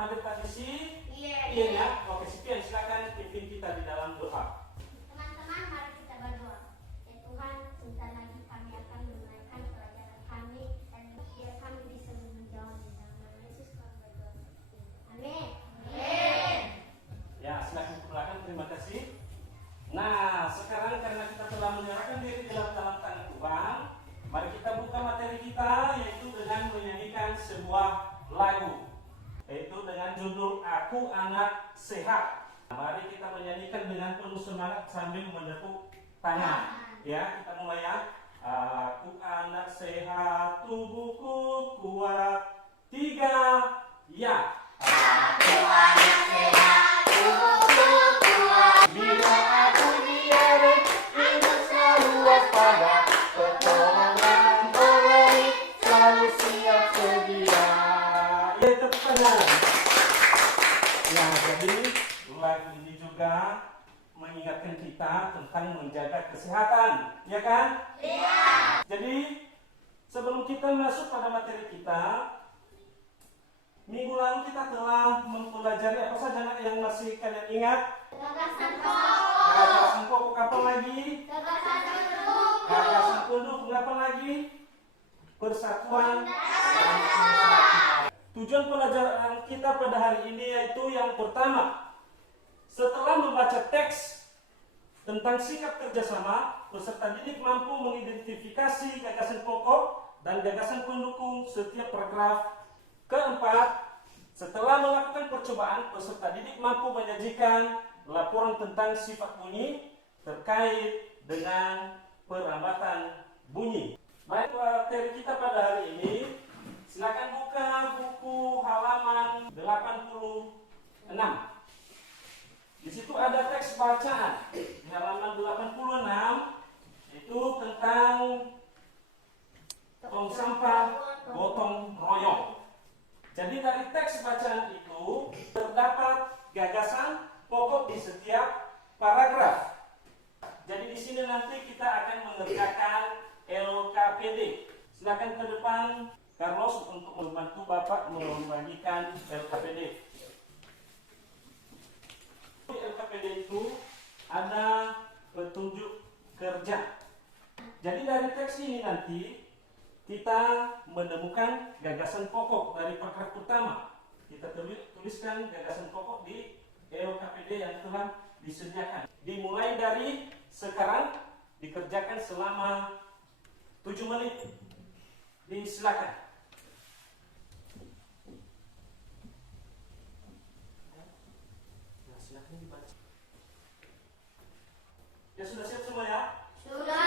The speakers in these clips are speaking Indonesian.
hadir tadi si Iya. Ian ya. Oke, si Ian silakan pimpin kita di dalam doa. Teman-teman, mari kita berdoa. Ya Tuhan, sebentar lagi kami akan menaikkan pelajaran kami dan biar kami bisa menjawab di dalam nama Yesus kami berdoa. Amin. Amin. Ya, silakan ke belakang. Terima kasih. Nah, sekarang karena kita telah menyerahkan diri dalam tangan Tuhan, mari kita buka materi kita, yaitu dengan menyanyikan sebuah lagu, yaitu dengan judul Aku Anak Sehat. Mari kita menyanyikan dengan penuh semangat sambil menepuk tangan. Ya, kita mulai ya. Aku anak sehat, tubuhku kuat. 3, ya. Aku anak sehat, tubuhku kuat. Bila aku diare, hidup selalu waspada. Pertolongan oleh selalu siap sedia. Ya, tepuk tangan. Ya, jadi lagu ini juga mengingatkan kita tentang menjaga kesehatan, ya kan? Iya. Jadi sebelum kita masuk pada materi kita, minggu lalu kita telah mempelajari apa saja yang masih kalian ingat? Gagasan pokok. Gagasan pokok apa lagi? Gagasan pendukung. Gagasan pendukung apa lagi? Persatuan. Tujuan pelajaran kita pada hari ini yaitu yang pertama, setelah membaca teks tentang sikap kerjasama, peserta didik mampu mengidentifikasi gagasan pokok dan gagasan pendukung setiap paragraf. Keempat, setelah melakukan percobaan, peserta didik mampu menyajikan laporan tentang sifat bunyi terkait dengan perambatan bunyi. Baik, materi kita pada hari ini, silakan buka buku halaman 86. Di situ ada teks bacaan di halaman 86, itu tentang tong sampah gotong royong. Jadi dari teks bacaan itu terdapat gagasan pokok di setiap paragraf. Jadi di sini nanti kita akan mengerjakan LKPD. Silakan ke depan Carlos untuk membantu Bapak membagikan LKPD. LKPD itu ada petunjuk kerja. Jadi dari teks ini nanti kita menemukan gagasan pokok dari paragraf pertama. Kita tuliskan gagasan pokok di LKPD yang telah disediakan. Dimulai dari sekarang, dikerjakan selama 7 menit. Silakan. Silakan dibaca. Ya, sudah siap semua ya? Sudah.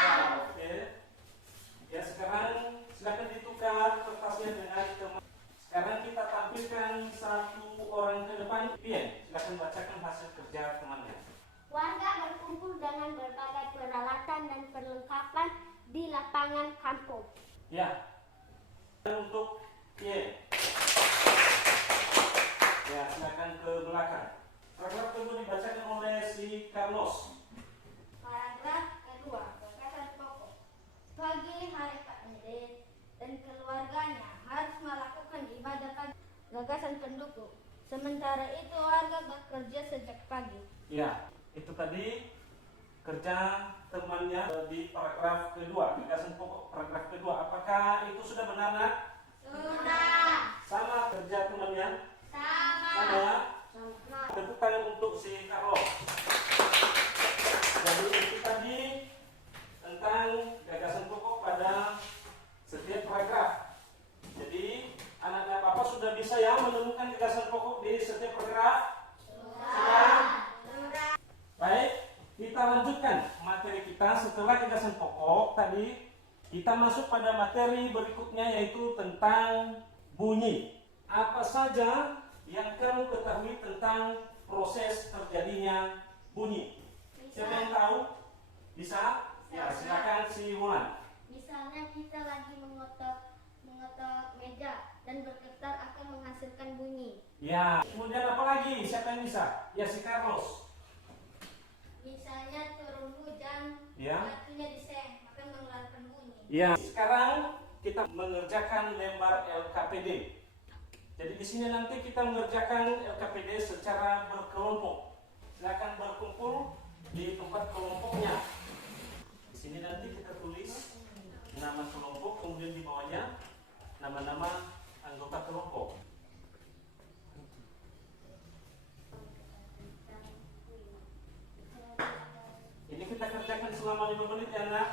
Ya, oke. Ya, sekarang silakan ditukar kertasnya dengan teman. Sekarang kita tampilkan satu orang ke depan. Pian, silakan bacakan hasil kerja temannya. Warga berkumpul dengan berbagai peralatan dan perlengkapan di lapangan kampung. Ya. Dan untuk Pian. Ya, silakan ke belakang. Paragraf kedua dibacakan oleh si Carlos. Paragraf kedua, gagasan pokok. Pagi hari Pak Ede dan keluarganya harus melakukan ibadah pagi. Gagasan pendukung. Sementara itu warga bekerja sejak pagi. Ya, itu tadi kerja temannya di paragraf kedua, gagasan pokok paragraf kedua. Apakah itu sudah benar, Nak? Sudah. Sama kerja temannya? Sama. Sama. Tepuk tangan untuk si Carlos. Jadi itu tadi tentang gagasan pokok pada setiap paragraf. Jadi anak-anak Bapak sudah bisa ya menemukan gagasan pokok di setiap paragraf? Sudah. Baik, kita lanjutkan materi kita. Setelah gagasan pokok tadi, kita masuk pada materi berikutnya yaitu tentang bunyi. Apa saja yang kamu ketahui tentang proses terjadinya bunyi? Siapa yang tahu? Bisa? Ya, silakan si Wulan. Misalnya kita lagi mengotok meja dan bergetar akan menghasilkan bunyi. Ya, kemudian apa lagi? Siapa yang bisa? Ya, si Carlos. Misalnya turun hujan, Ya. batunya diseng akan mengeluarkan bunyi. Ya, sekarang kita mengerjakan lembar LKPD. Jadi di sini nanti kita mengerjakan LKPD secara berkelompok. Silakan berkumpul di tempat kelompoknya. Di sini nanti kita tulis nama kelompok, kemudian di bawahnya nama-nama anggota kelompok. Ini kita kerjakan selama 5 menit ya nak.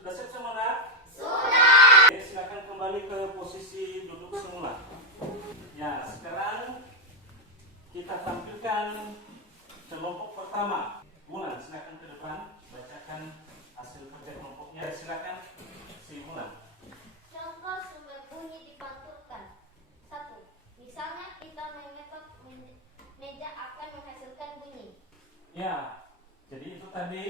Sudah siap semua nak? Sudah. Oke, silakan kembali ke posisi duduk semula. Ya, sekarang kita tampilkan kelompok pertama. Bulan, silakan ke depan, bacakan hasil kerja kelompoknya. Silakan si Bulan. Contoh sumber bunyi dipantulkan. 1. Misalnya kita mengetok meja akan menghasilkan bunyi. Ya, jadi itu tadi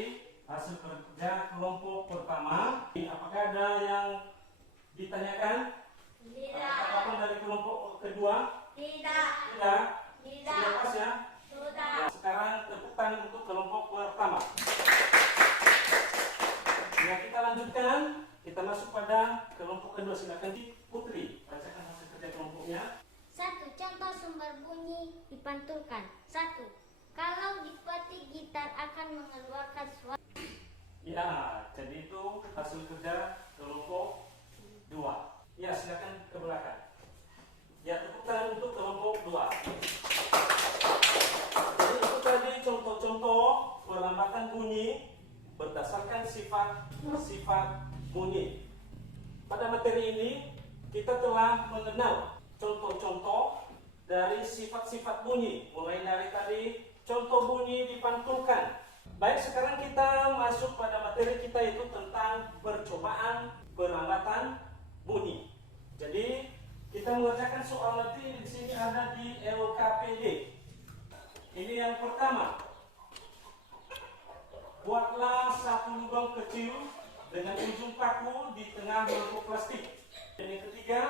hasil kerja kelompok pertama. Apakah ada yang ditanyakan? Apakah dari kelompok kedua? Tidak. Tidak. Tidak. Sudah pas ya? Sudah. Ya, sekarang tepuk tangan untuk kelompok pertama. Ya, kita lanjutkan. Kita masuk pada kelompok kedua. Silakan Putri, bacakan hasil kerja kelompoknya. 1. Contoh sumber bunyi dipantulkan. 1. Kalau dipetik gitar akan mengeluarkan suara. Ya, jadi itu hasil kerja kelompok 2. Ya, silakan ke belakang. Ya, tepuk tangan untuk kelompok 2. Jadi itu tadi contoh-contoh perlambatan bunyi berdasarkan sifat bunyi. Pada materi ini kita telah mengenal contoh-contoh dari sifat-sifat bunyi, mulai dari tadi contoh bunyi dipantulkan. Baik, sekarang kita masuk pada materi kita, itu tentang percobaan perlambatan bunyi. Jadi kita mengerjakan soal nanti di sini ada di LKPD. Ini yang pertama. Buatlah satu lubang kecil dengan ujung paku di tengah mangkuk plastik. Dan yang ketiga,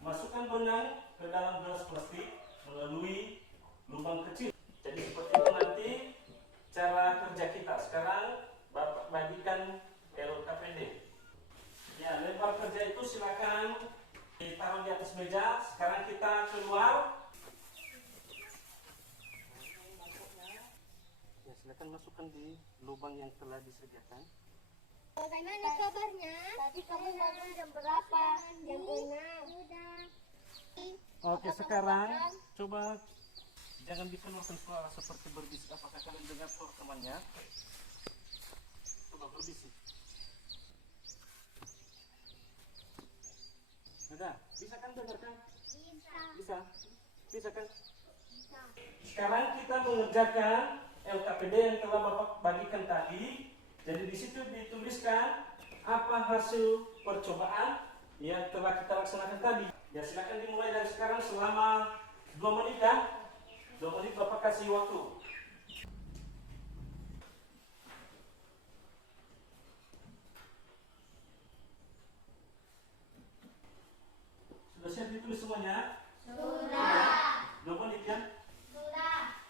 masukkan benang ke dalam gelas plastik melalui lubang kecil. Jadi seperti itu nanti cara kerja kita. Sekarang Bapak bagikan LKPD. Ya, lempar kerja itu silakan ditaruh di atas meja. Sekarang kita keluar. Ya, silakan masukkan di lubang yang telah disediakan. Bagaimana kabarnya? Tadi kamu bangun jam berapa? Jam 6. Oke, sekarang coba jangan dikeluarkan suara seperti berbisik. Apakah kalian dengar suara temannya? Coba berbisik. Sudah, bisa kan dengarkan? Bisa? Bisa kan? Sekarang kita mengerjakan LKPD yang telah Bapak bagikan tadi. Jadi di situ dituliskan apa hasil percobaan yang telah kita laksanakan tadi. Ya, silakan dimulai dari sekarang selama 2 menit ya. 2 menit Bapak kasih waktu. Sudah siap ditulis semuanya? Sudah. 2 menit ya. Sudah.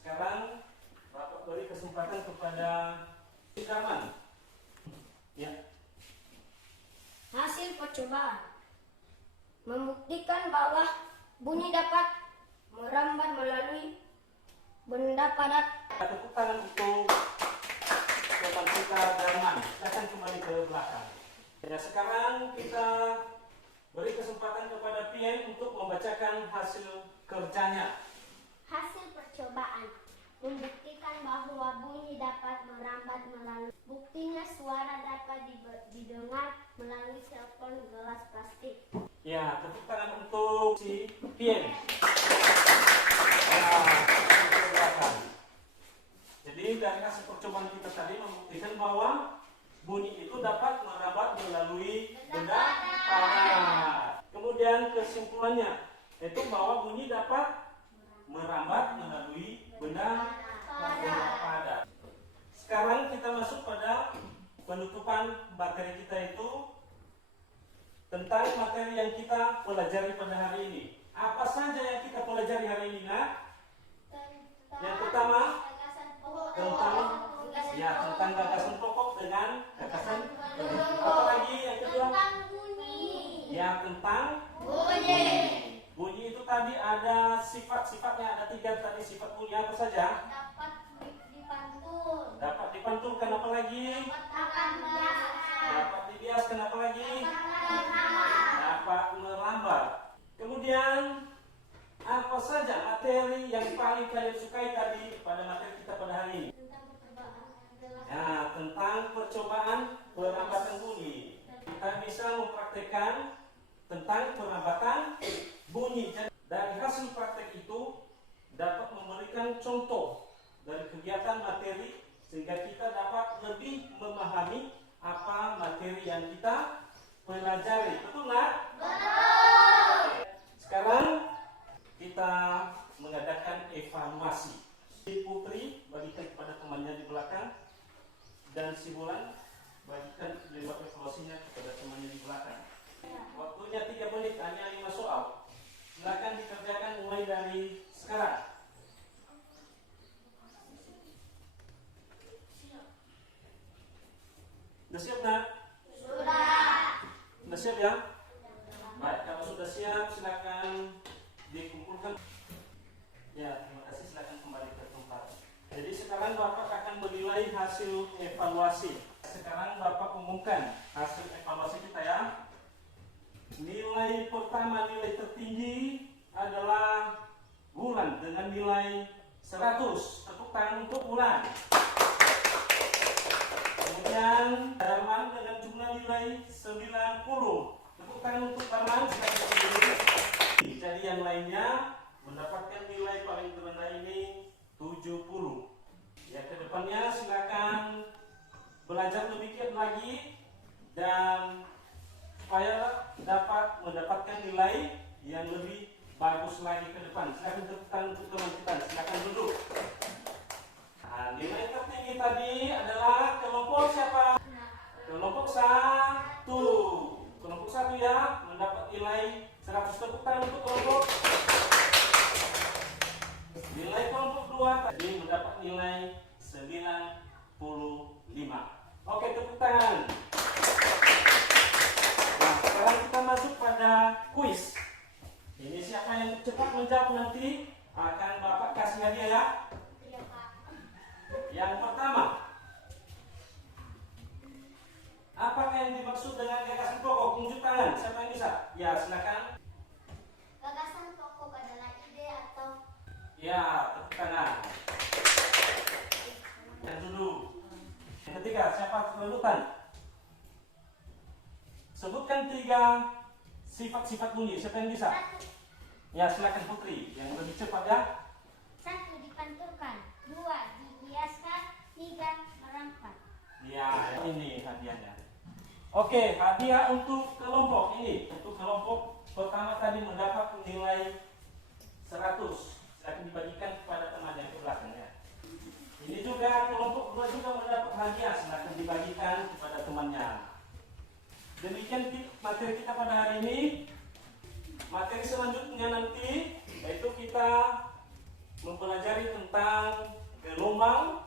Sekarang Bapak beri kesempatan kepada Darman. Ya. Hasil percobaan membuktikan bahwa bunyi dapat merambat melalui benda padat. Tepuk tangan untuk teman kita Darman. Silakan kembali ke belakang. Ya, sekarang kita beri kesempatan kepada PM untuk membacakan hasil kerjanya. Hasil percobaan membuktikan bahwa bunyi dapat merambat melalui. Buktinya suara dapat didengar melalui telepon gelas plastik. Ya, tepuk tangan untuk si PM. Jadi dari hasil percobaan kita tadi membuktikan bahwa bunyi itu dapat merambat melalui benda padat. Kemudian kesimpulannya yaitu bahwa bunyi dapat merambat melalui benda padat. Sekarang kita masuk pada penutupan materi kita, itu tentang materi yang kita pelajari pada hari ini. Apa saja yang kita pelajari hari ini, Nak? Yang pertama Gagasan pokok. tentang gagasan pokok dengan gagasan. Apa lagi yang kedua? Tentang bunyi. Ya, tentang Bunyi. bunyi itu tadi ada sifat-sifatnya, ada 3 tadi sifat bunyi apa saja? Dapat dipantun. Dapat dipanturkan, apa lagi? Akan biasa. Dapat dibiaskan, apa lagi? Akan Dapat melambat. Kemudian apa saja materi yang paling kalian sukai tadi pada materi kita pada hari ini? tentang percobaan adalah Ya, tentang percobaan perlambatan bunyi. Kita bisa mempraktekkan tentang perlambatan bunyi. Jadi, dari hasil praktek itu dapat memberikan contoh dari kegiatan materi sehingga kita dapat lebih memahami apa materi yang kita pelajari. Betul nggak? Betul. Sekarang kita mengadakan evaluasi. Si Putri bagikan kepada temannya di belakang dan si Bulan bagikan lewat evaluasinya kepada temannya di belakang. Waktunya 3 menit, hanya 5 soal. Silakan dikerjakan mulai dari sekarang. Sudah siap, nak? Sudah siap ya? Baik, kalau sudah siap silakan dikumpulkan. Ya, terima kasih, silakan kembali ke tempat. Jadi sekarang Bapak akan menilai hasil evaluasi. Sekarang Bapak umumkan hasil evaluasi kita ya. Nilai pertama, nilai tertinggi adalah Bulan dengan nilai 100. Tepuk tangan untuk Bulan. Kemudian Darman dengan jumlah nilai 90. Tepuk tangan untuk Darman. Jadi yang lainnya mendapatkan nilai paling terendah ini 70. Ya, kedepannya silakan belajar lebih giat lagi dan supaya dapat mendapatkan nilai yang lebih bagus lagi ke depan. Silakan tepuk tangan untuk teman kita. Silakan duduk. Nah, nilai tertinggi tadi adalah kelompok siapa? Kelompok 1. Kelompok 1 ya, mendapat nilai 100. Tepuk tangan untuk kelompok. Nilai kelompok 2 tadi mendapat nilai 95. Oke, tepuk tangan. Nah, sekarang kita masuk pada kuis. Ini siapa yang cepat menjawab nanti akan Bapak kasih hadiah ya. Iya, Pak. Yang pertama, apakah yang dimaksud dengan gagasan pokok? Tunjuk tangan, siapa yang bisa? Ya, silakan. Gagasan pokok adalah ide atau Ya, tepuk tangan. Yang dulu. Yang ketiga, siapa kelanjutan? Sebutkan 3 sifat-sifat bunyi. Siapa yang bisa? Ya, silakan Putri. Yang lebih cepat ya. 1 dipanturkan, 2 dihiaskan, 3 merangkat. Ya, ini hadiahnya. Oke, hadiah untuk kelompok ini. Untuk kelompok pertama tadi mendapat nilai 100. Silakan dibagikan kepada teman yang di belakang ya. Ini juga kelompok 2 juga mendapat hadiah. Silakan dibagikan kepada temannya. Demikian materi kita pada hari ini. Materi selanjutnya nanti yaitu kita mempelajari tentang gelombang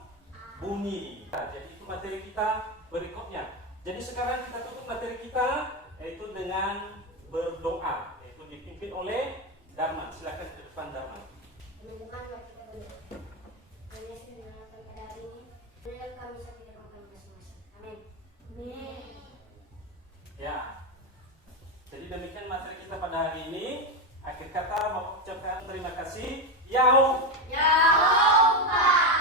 bunyi. Nah, jadi itu materi kita berikutnya. Jadi sekarang kita tutup materi kita yaitu dengan berdoa, yaitu dipimpin oleh Darman. Silakan ke depan Darman. Menemukan